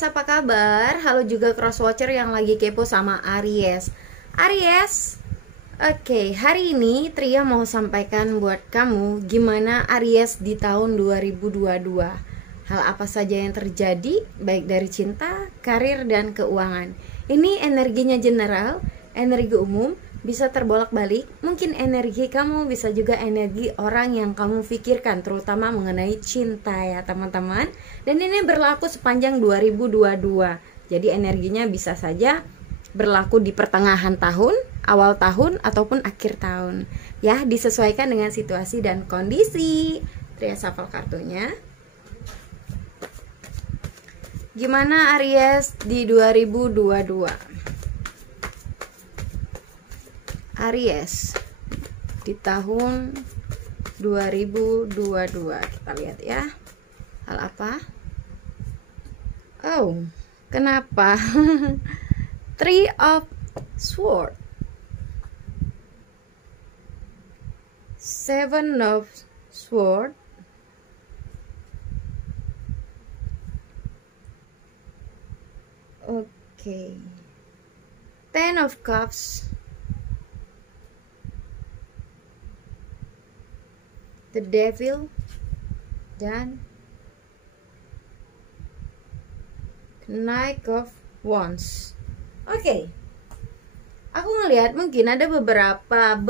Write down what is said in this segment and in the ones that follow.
Aries, apa kabar? Halo juga crosswatcher yang lagi kepo sama Aries. Aries, oke, hari ini Tria mau sampaikan buat kamu gimana Aries di tahun 2022. Hal apa saja yang terjadi, baik dari cinta, karir, dan keuangan. Ini energinya general, energi umum, bisa terbolak-balik. Mungkin energi kamu bisa juga energi orang yang kamu pikirkan, terutama mengenai cinta ya teman-teman. Dan ini berlaku sepanjang 2022. Jadi energinya bisa saja berlaku di pertengahan tahun, awal tahun, ataupun akhir tahun. Ya, disesuaikan dengan situasi dan kondisi. Tria shuffle kartunya. Gimana Aries di 2022? Aries di tahun 2022, kita lihat ya. Hal apa? Oh, kenapa? Three of Swords, Seven of Swords, okay, Ten of Cups, The Devil, dan Knight of Wands. Oke. Aku ngelihat mungkin ada beberapa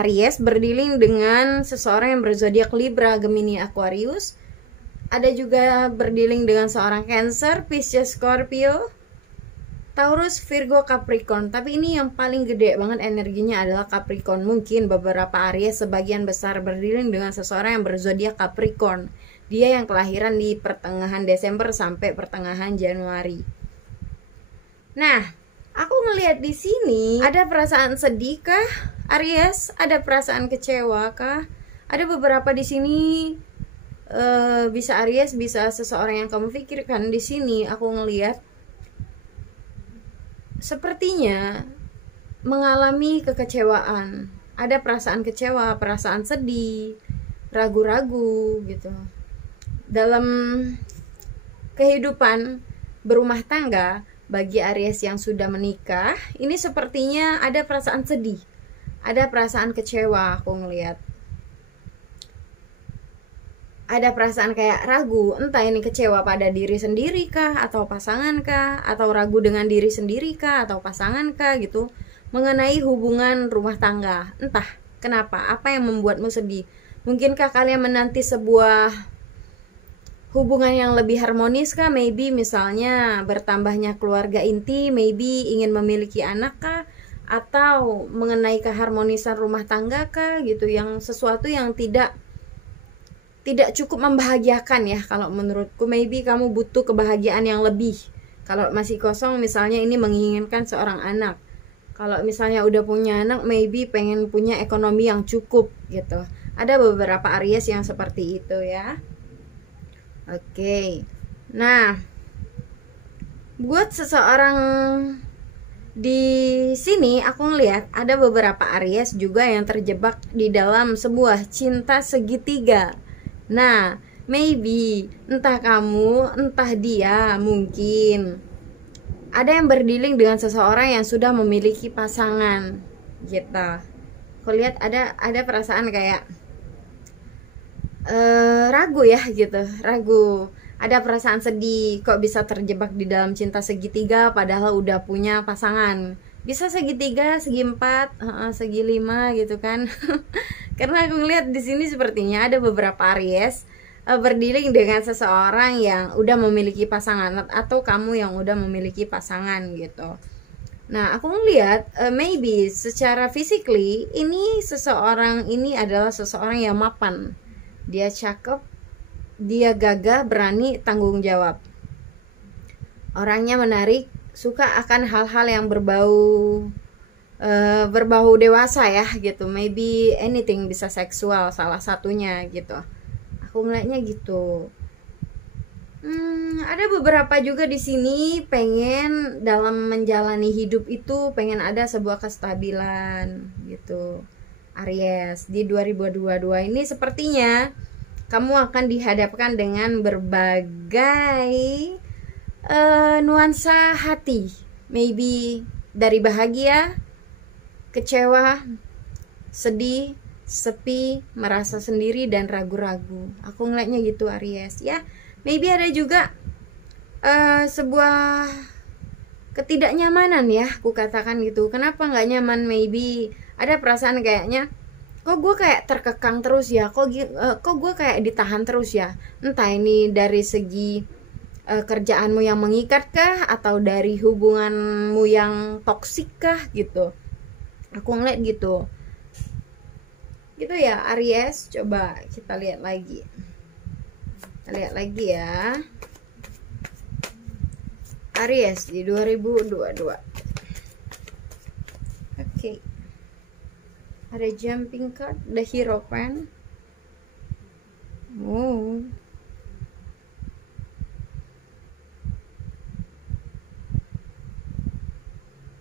Aries berdealing dengan seseorang yang berzodiak Libra, Gemini, Aquarius. Ada juga berdealing dengan seorang Cancer, Pisces, Scorpio, Taurus, Virgo, Capricorn. Tapi ini yang paling gede banget energinya adalah Capricorn. Mungkin beberapa Aries sebagian besar berdealing dengan seseorang yang berzodiak Capricorn. Dia yang kelahiran di pertengahan Desember sampai pertengahan Januari. Nah, aku ngelihat di sini ada perasaan sedih kah, Aries? Ada perasaan kecewa kah? Ada beberapa di sini, bisa Aries, bisa seseorang yang kamu pikirkan. Di sini aku ngelihat sepertinya mengalami kekecewaan. Ada perasaan kecewa, perasaan sedih, ragu-ragu gitu. Dalam kehidupan berumah tangga, bagi Aries yang sudah menikah, ini sepertinya ada perasaan sedih, ada perasaan kecewa. Aku ngelihat ada perasaan kayak ragu, entah ini kecewa pada diri sendiri kah, atau pasangan kah, atau ragu dengan diri sendiri kah, atau pasangan kah gitu, mengenai hubungan rumah tangga. Entah kenapa, apa yang membuatmu sedih. Mungkinkah kalian menanti sebuah hubungan yang lebih harmonis kah? Maybe misalnya bertambahnya keluarga inti, maybe ingin memiliki anak kah, atau mengenai keharmonisan rumah tangga kah gitu, yang sesuatu yang tidak cukup membahagiakan ya. Kalau menurutku maybe kamu butuh kebahagiaan yang lebih. Kalau masih kosong misalnya ini menginginkan seorang anak. Kalau misalnya udah punya anak maybe pengen punya ekonomi yang cukup gitu. Ada beberapa Aries yang seperti itu ya. Oke. Nah, buat seseorang di sini aku ngelihat ada beberapa Aries juga yang terjebak di dalam sebuah cinta segitiga. Nah, maybe entah kamu, entah dia, mungkin ada yang berdealing dengan seseorang yang sudah memiliki pasangan gitu. Aku lihat ada perasaan kayak ragu ya gitu, ragu. Ada perasaan sedih, kok bisa terjebak di dalam cinta segitiga padahal udah punya pasangan. Bisa segitiga, segi 4, segi 5 gitu kan. Karena aku ngeliat di sini sepertinya ada beberapa Aries berdealing dengan seseorang yang udah memiliki pasangan, atau kamu yang udah memiliki pasangan gitu. Nah, aku ngeliat maybe secara physically ini seseorang ini adalah seseorang yang mapan. Dia cakep, dia gagah, berani, tanggung jawab. Orangnya menarik, suka akan hal-hal yang berbau dewasa ya gitu. Maybe anything, bisa seksual salah satunya gitu. Aku ngeliatnya gitu. Ada beberapa juga di sini pengen dalam menjalani hidup itu pengen ada sebuah kestabilan gitu. Aries di 2022 ini sepertinya kamu akan dihadapkan dengan berbagai nuansa hati, maybe dari bahagia, kecewa, sedih, sepi, merasa sendiri, dan ragu-ragu. Aku ngeliatnya gitu Aries ya. Maybe ada juga sebuah ketidaknyamanan ya, aku katakan gitu. Kenapa nggak nyaman? Maybe ada perasaan kayaknya, kok gue kayak terkekang terus ya, kok gue kayak ditahan terus ya. Entah ini dari segi kerjaanmu yang mengikat kah, atau dari hubunganmu yang toksik kah gitu. Aku ngeliat gitu ya Aries. Coba kita lihat lagi, ya Aries di 2022. Oke. Ada jumping card, the Hierophant. Oh.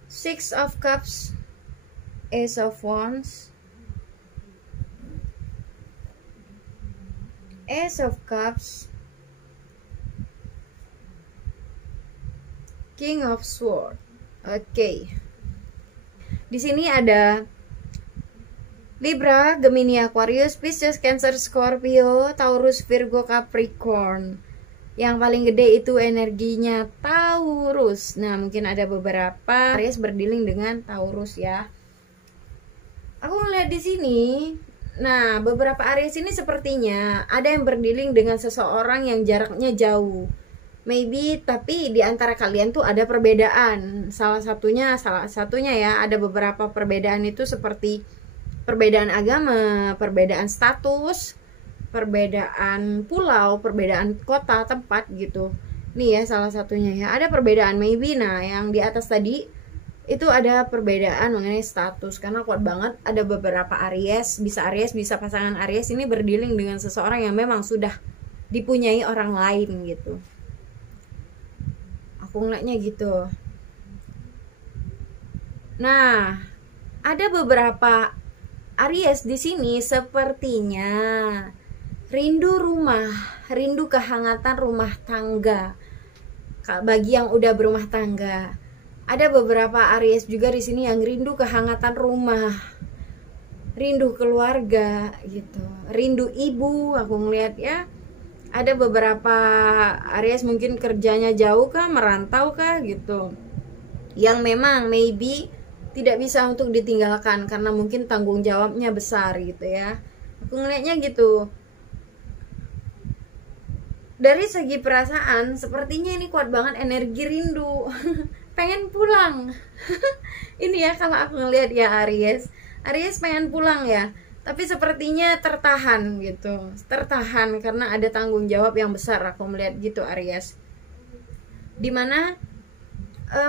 Six of Cups, Ace of Wands, Ace of Cups, King of Swords. Oke. Di sini ada Libra, Gemini, Aquarius, Pisces, Cancer, Scorpio, Taurus, Virgo, Capricorn. Yang paling gede itu energinya Taurus. Nah, mungkin ada beberapa Aries berdealing dengan Taurus ya. Aku ngeliat di sini. Nah, beberapa Aries ini sepertinya ada yang berdealing dengan seseorang yang jaraknya jauh. Maybe, tapi di antara kalian tuh ada perbedaan. Salah satunya ya, ada beberapa perbedaan itu seperti perbedaan agama, perbedaan status, perbedaan pulau, perbedaan kota, tempat gitu. Nih ya salah satunya ya, ada perbedaan maybe. Nah, yang di atas tadi itu ada perbedaan mengenai status, karena kuat banget ada beberapa Aries, bisa pasangan Aries ini berdealing dengan seseorang yang memang sudah dipunyai orang lain gitu. Aku ngeliatnya gitu. Nah, ada beberapa Aries di sini sepertinya rindu rumah, rindu kehangatan rumah tangga. Bagi yang udah berumah tangga, ada beberapa Aries juga di sini yang rindu kehangatan rumah, rindu keluarga gitu, rindu ibu. Aku ngeliat ya, ada beberapa Aries mungkin kerjanya jauh kah, merantau kah gitu, yang memang maybe tidak bisa untuk ditinggalkan karena mungkin tanggung jawabnya besar gitu ya. Aku ngeliatnya gitu. Dari segi perasaan, sepertinya ini kuat banget energi rindu. Pengen pulang. Ini ya kalau aku ngelihat ya Aries pengen pulang ya. Tapi sepertinya tertahan gitu. Tertahan karena ada tanggung jawab yang besar, aku melihat gitu Aries. Dimana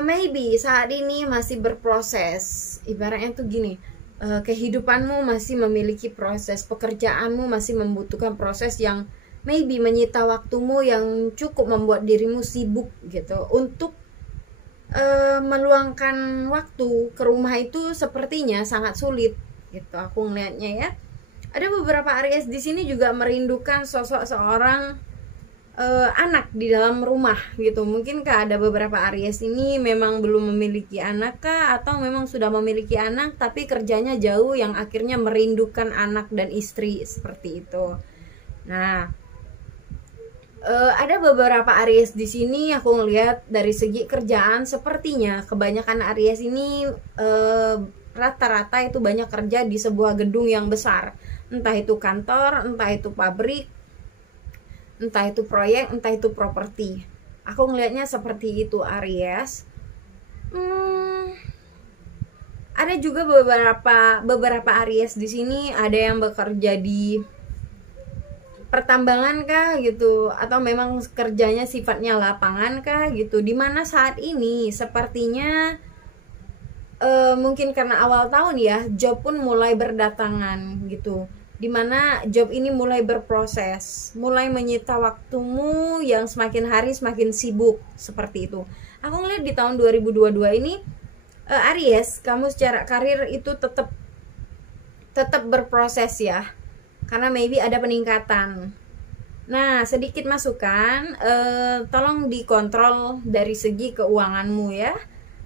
maybe saat ini masih berproses. Ibaratnya tuh gini, kehidupanmu masih memiliki proses, pekerjaanmu masih membutuhkan proses yang maybe menyita waktumu, yang cukup membuat dirimu sibuk gitu. Untuk meluangkan waktu ke rumah itu sepertinya sangat sulit gitu. Aku ngelihatnya ya. Ada beberapa Aries di sini juga merindukan sosok seorang anak di dalam rumah gitu. Mungkinkah ada beberapa Aries ini memang belum memiliki anak kah, atau memang sudah memiliki anak tapi kerjanya jauh yang akhirnya merindukan anak dan istri seperti itu. Nah, ada beberapa Aries di sini aku ngelihat dari segi kerjaan sepertinya kebanyakan Aries ini rata-rata itu banyak kerja di sebuah gedung yang besar, entah itu kantor, entah itu pabrik, entah itu proyek, entah itu properti. Aku ngelihatnya seperti itu Aries. Ada juga beberapa Aries di sini ada yang bekerja di pertambangan kah gitu, atau memang kerjanya sifatnya lapangan kah gitu, dimana saat ini sepertinya mungkin karena awal tahun ya, job pun mulai berdatangan gitu, dimana job ini mulai berproses, mulai menyita waktumu yang semakin hari semakin sibuk seperti itu. Aku ngeliat di tahun 2022 ini Aries, kamu secara karir itu tetap berproses ya, karena maybe ada peningkatan. Nah, sedikit masukan, tolong dikontrol dari segi keuanganmu ya,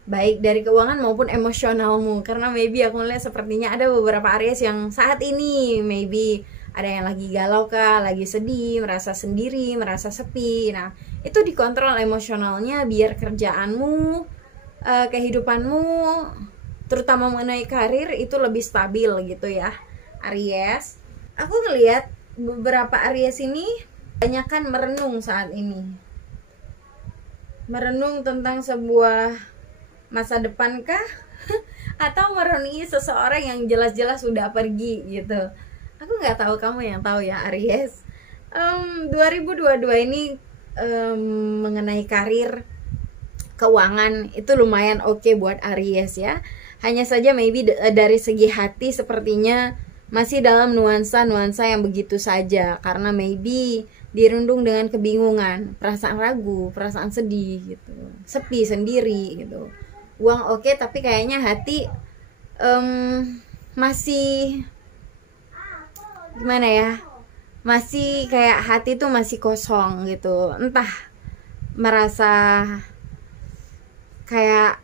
baik dari keuangan maupun emosionalmu. Karena maybe aku melihat sepertinya ada beberapa Aries yang saat ini maybe ada yang lagi galau kah, lagi sedih, merasa sendiri, merasa sepi. Nah, itu dikontrol emosionalnya biar kerjaanmu, kehidupanmu, terutama mengenai karir itu lebih stabil gitu ya, Aries. Aku ngelihat beberapa Aries ini banyakkan merenung saat ini, merenung tentang sebuah masa depan kah atau merenungi seseorang yang jelas-jelas sudah pergi gitu. Aku nggak tahu, kamu yang tahu ya Aries. 2022 ini mengenai karir, keuangan itu lumayan oke buat Aries ya. Hanya saja maybe dari segi hati sepertinya masih dalam nuansa-nuansa yang begitu saja, karena maybe dirundung dengan kebingungan, perasaan ragu, perasaan sedih gitu, sepi sendiri gitu. Uang oke, tapi kayaknya hati masih gimana ya, masih kayak hati tuh masih kosong gitu, entah merasa kayak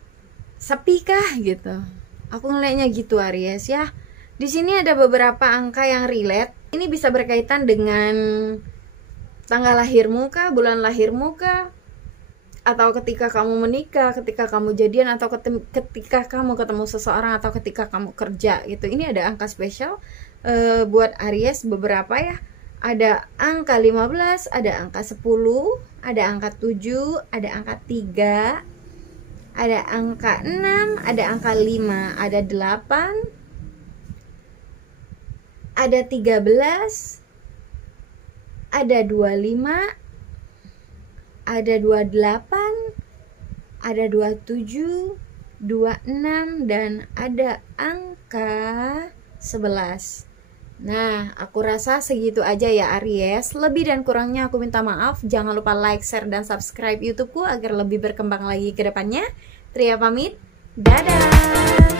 sepi kah gitu. Aku ngeliatnya gitu Aries ya. Di sini ada beberapa angka yang relate. Ini bisa berkaitan dengan tanggal lahirmu kah, bulan lahirmu kah, atau ketika kamu menikah, ketika kamu jadian, atau ketika kamu ketemu seseorang, atau ketika kamu kerja gitu. Ini ada angka spesial buat Aries beberapa ya. Ada angka 15, ada angka 10, ada angka 7, ada angka 3, ada angka 6, ada angka 5, ada 8, ada 13, ada 25, ada 28, ada 27, 26, dan ada angka 11. Nah, aku rasa segitu aja ya Aries. Lebih dan kurangnya aku minta maaf. Jangan lupa like, share, dan subscribe YouTubeku agar lebih berkembang lagi ke depannya. Tria pamit, dadah!